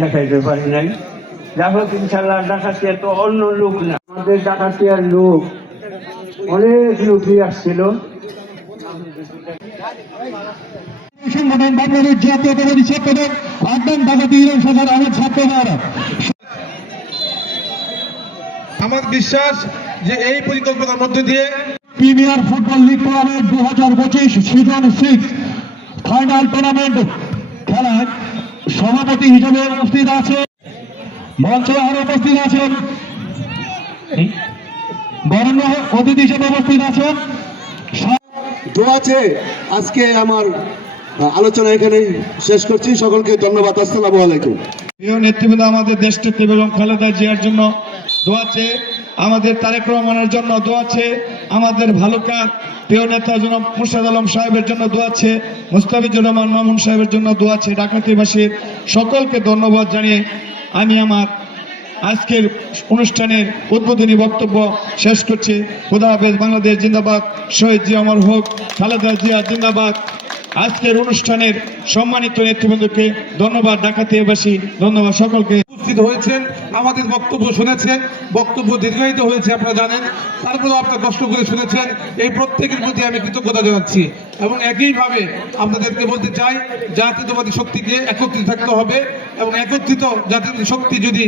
দেখাইতে পারি নাই। দেখো ইনশাল্লাহ ডাকাতিয়া তো অন্য লোক না আমাদের ডাকাতিয়ার লোক। অনেক লোকই আসছিল। সংগঠন বাংলাদেশ জাতীয়তাবাদী ছাত্রদল আড্ডান ডাকাতি ইউনিয়ন শাখার আমার ছাত্ররা আমার বিশ্বাস যে এই পরিকল্পনার মধ্য দিয়ে প্রিমিয়ার ফুটবল লিগ টুর্নামেন্ট দু হাজার পঁচিশ সিজন সিক্স ফাইনাল টুর্নামেন্ট খেলায় সভাপতি হিসেবে উপস্থিত আছে। মঞ্চে আরও উপস্থিত আছেন। বরণ্য অতিথি হিসেবে উপস্থিত আছেন। দোয়াছে আজকে আমার আলোচনা এখানে শেষ করছি। সকলকে ধন্যবাদ। আসসালামু আলাইকুম। প্রিয় নেতৃবৃন্দ আমাদের দেশটিতে বেগম খালেদা জিয়ার জন্য দোয়াচ্ছে আমাদের তারেক রহমানের জন্য দোয়াচ্ছে আমাদের ভালো কাজ প্রিয় নেতা জনাব মুর্শাদ আলম সাহেবের জন্য দোয়াচ্ছে মুস্তাফিজুর রহমান মামুন সাহেবের জন্য দোয়াচ্ছে ডাকাতিবাসীর সকলকে ধন্যবাদ জানিয়ে আমি আমার আজকের অনুষ্ঠানের উদ্বোধনী বক্তব্য শেষ করছি। খুদা হাফেজ, বাংলাদেশ জিন্দাবাদ, শহীদ জিয়া অমর হোক, খালেদা জিয়া জিন্দাবাদ। আজকের অনুষ্ঠানের সম্মানিত নেতৃবৃন্দকে ধন্যবাদ ডাকাতিয়াবাসী ধন্যবাদ সকলকে। উপস্থিত হয়েছেন, আমাদের বক্তব্য শুনেছেন, বক্তব্য দীর্ঘায়িত হয়েছে, আপনারা জানেন। তারপরেও আপনারা কষ্ট করে শুনেছেন। এই প্রত্যেকের প্রতি আমি কৃতজ্ঞতা জানাচ্ছি এবং একইভাবে আপনাদেরকে বলতে চাই, জাতীয়তাবাদী শক্তিকে একত্রিত থাকতে হবে এবং একত্রিত জাতীয় শক্তি যদি